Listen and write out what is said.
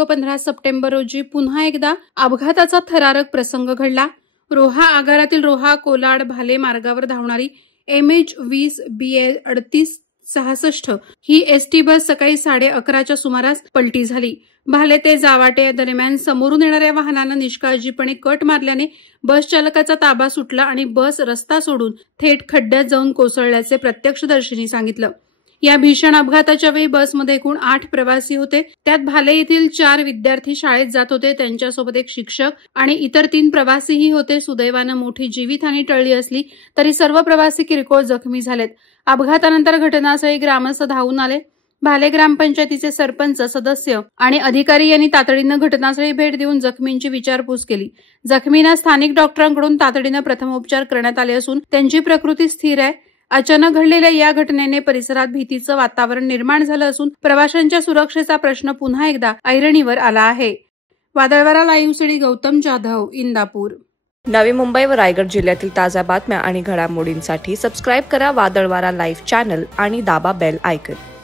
15 September रोजी पुन्हा एकदा अपघाताचा थरारक प्रसंग घडला। रोहा आगारातील रोहा कोलाड भाले मार्गावर धावणारी MH20 BL 3866 ही एसटी बस सकाळी 11:30च्या सुमारास पलटी झाली। भाले ते जावाटे दरम्यान समोरून येणाऱ्या वाहनानं निष्काळजीपणे कट मारल्याने बस चालकाचा ताबा सुटला आणि बस रस्ता सोडून थेट खड्ड्यात जाऊन कोसळल्याचे प्रत्यक्षदर्शींनी सांगितलं। या भीषण अपघाताच्या वेळी बसमध्ये एकूण 8 प्रवासी होते। त्यात भाले येथील 4 विद्यार्थी शाळेत जात होते, त्यांच्यासोबत एक शिक्षक आणि इतर 3 प्रवासीही होते। सुदैवानं मोठी जीवितहानी टळली असली तरी सर्व प्रवासी किरकोळ जखमी झालेत। अपघातानंतर घटनास्थळी ग्रामस्थ धावून आले। भाले ग्रामपंचायतीचे सरपंच, सदस्य आणि अधिकारी यांनी तातडीनं घटनास्थळी भेट देऊन जखमींची विचारपूस केली। जखमींना स्थानिक डॉक्टरांकडून तातडीनं प्रथमोपचार करण्यात आले असून त्यांची प्रकृती स्थिर आहे। अचानक घडलेल्या या घटनेने परिसरात भीतीचं वातावरण निर्माण झालं असून प्रवाशांच्या सुरक्षेचा प्रश्न पुन्हा एकदा ऐरणीवर आला आहे। वादळवारा लाईव्हसाठी गौतम जाधव, इंदापूर। नवी मुंबई व रायगड जिल्ह्यातील ताज्या बातम्या आणि घडामोडींसाठी सबस्क्राईब करा वादळवारा लाईव्ह चॅनल आणि दाबा बेल आयकॉन।